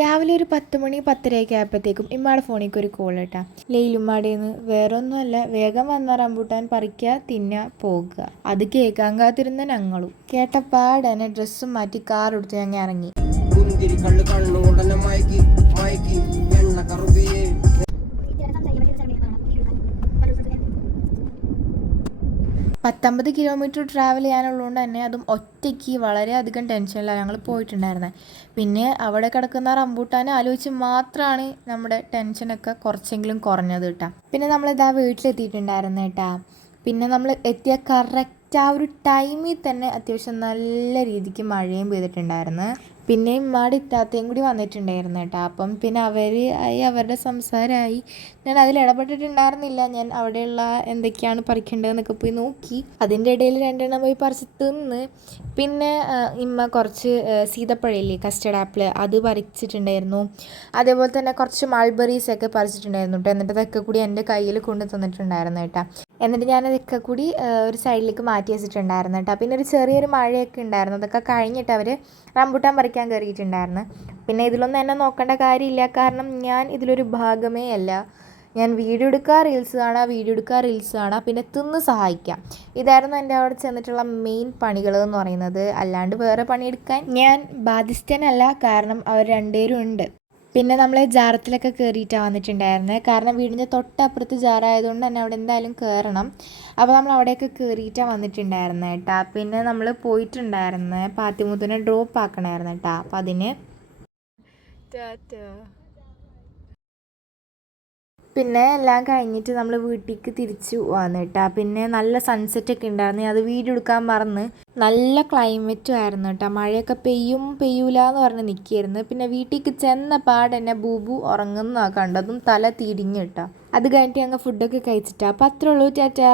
രാവിലെ ഒരു 10 മണി 10:30 ആയപ്പോഴത്തേക്കും ഇമ്മയുടെ ഫോണിലേക്ക് ഒരു കോൾ ഇട്ടാ. ലെയിലുമ്മാടേന്ന് വേറെ ഒന്നുമല്ല, വേഗം വന്ന റംബൂട്ടാൻ പറിക്കുക, തിന്നുക, പോകുക. അത് കേൾക്കാൻ കാത്തിരുന്ന ഞങ്ങളും കേട്ടപ്പാടനെ ഡ്രസ്സും മാറ്റി കാർ എടുത്ത് ഞങ്ങൾ ഇറങ്ങി. കുന്തിരി കള്ളു കണ്ണുടനെ മയക്കി മയക്കി എണ്ണ കറുകയെ 19 കിലോമീറ്റർ ട്രാവൽ ചെയ്യാനുള്ളതുകൊണ്ട് തന്നെ അതും ഒറ്റയ്ക്ക് വളരെയധികം ടെൻഷനിലാണ് ഞങ്ങൾ പോയിട്ടുണ്ടായിരുന്നത്. പിന്നെ അവിടെ കിടക്കുന്ന റംബൂട്ടാൻ ആലോചിച്ച് മാത്രമാണ് നമ്മുടെ ടെൻഷനൊക്കെ കുറച്ചെങ്കിലും കുറഞ്ഞത് കേട്ടോ. പിന്നെ നമ്മളിതാ വീട്ടിലെത്തിയിട്ടുണ്ടായിരുന്നു കേട്ടോ. പിന്നെ നമ്മൾ എത്തിയ കറക്റ്റ് ആ ഒരു ടൈമിൽ തന്നെ അത്യാവശ്യം നല്ല രീതിക്ക് മഴയും പെയ്തിട്ടുണ്ടായിരുന്നു. പിന്നെയും ഉമ്മാടെ ഇത്താത്തയും കൂടി വന്നിട്ടുണ്ടായിരുന്നു കേട്ടോ. അപ്പം പിന്നെ അവരുടെ സംസാരമായി. ഞാൻ അതിൽ ഇടപെട്ടിട്ടുണ്ടായിരുന്നില്ല. ഞാൻ അവിടെയുള്ള എന്തൊക്കെയാണ് പറിക്കേണ്ടതെന്നൊക്കെ പോയി നോക്കി. അതിൻ്റെ ഇടയിൽ 2 എണ്ണം പോയി പറിച്ച് തിന്ന്. പിന്നെ ഇമ്മ കുറച്ച് സീതപ്പഴമില്ലേ, കസ്റ്റർഡ് ആപ്പിൾ, അത് പറിച്ചിട്ടുണ്ടായിരുന്നു. അതേപോലെ തന്നെ കുറച്ച് മൾബറീസൊക്കെ പറിച്ചിട്ടുണ്ടായിരുന്നു കേട്ടോ. എന്നിട്ട് അതൊക്കെ കൂടി എൻ്റെ കയ്യിൽ കൊണ്ട് തന്നിട്ടുണ്ടായിരുന്നു കേട്ടോ. എന്നിട്ട് ഞാനതൊക്കെ കൂടി ഒരു സൈഡിലേക്ക് മാറ്റി വെച്ചിട്ടുണ്ടായിരുന്നു കേട്ടോ. പിന്നെ ഒരു ചെറിയൊരു മഴയൊക്കെ ഉണ്ടായിരുന്നു. അതൊക്കെ കഴിഞ്ഞിട്ട് അവർ റംബൂട്ടാൻ പറിക്കാൻ കയറിയിട്ടുണ്ടായിരുന്നു. പിന്നെ ഇതിലൊന്നും എന്നെ നോക്കേണ്ട കാര്യമില്ല, കാരണം ഞാൻ ഇതിലൊരു ഭാഗമേ അല്ല. ഞാൻ വീഡിയോ എടുക്കുക, റീൽസ് കാണുക, പിന്നെ തിന്ന് സഹായിക്കാം. ഇതായിരുന്നു എൻ്റെ അവിടെ ചെന്നിട്ടുള്ള മെയിൻ പണികൾ എന്ന് പറയുന്നത്. അല്ലാണ്ട് വേറെ പണിയെടുക്കാൻ ഞാൻ ബാധ്യസ്ഥനല്ല, കാരണം അവർ രണ്ടുപേരും ഉണ്ട്. പിന്നെ നമ്മൾ ജാറത്തിലൊക്കെ കയറിയിട്ടാണ് വന്നിട്ടുണ്ടായിരുന്നത്. കാരണം വീടിൻ്റെ തൊട്ടപ്പുറത്ത് ജാറായതുകൊണ്ട് തന്നെ അവിടെ എന്തായാലും കയറണം. അപ്പോൾ നമ്മൾ അവിടെയൊക്കെ കയറിയിട്ടാണ് വന്നിട്ടുണ്ടായിരുന്നത് കേട്ടോ. പിന്നെ നമ്മൾ പോയിട്ടുണ്ടായിരുന്നത് പാത്തിമുത്തിനെ ഡ്രോപ്പ് ആക്കണമായിരുന്നു കേട്ടോ. അപ്പോൾ അതിന് പിന്നെ എല്ലാം കഴിഞ്ഞിട്ട് നമ്മൾ വീട്ടിലേക്ക് തിരിച്ചു വന്നു കേട്ടോ. പിന്നെ നല്ല സൺസെറ്റൊക്കെ ഉണ്ടായിരുന്നു. അത് വീഡിയോ എടുക്കാൻ മറന്ന്. നല്ല ക്ലൈമറ്റും ആയിരുന്നു കേട്ടോ. മഴയൊക്കെ പെയ്യൂല എന്ന് പറഞ്ഞ് നിൽക്കുകയായിരുന്നു. പിന്നെ വീട്ടിലേക്ക് ചെന്ന പാടെന്നെ ബൂബു ഉറങ്ങുന്നതാണ് കണ്ടതും, തല തിരിഞ്ഞു കേട്ടോ. അത് കഴിഞ്ഞിട്ട് ഞങ്ങൾ ഫുഡൊക്കെ കഴിച്ചിട്ടാ. അപ്പോൾ അത്രേ ഉള്ളൂ. ടാറ്റാ.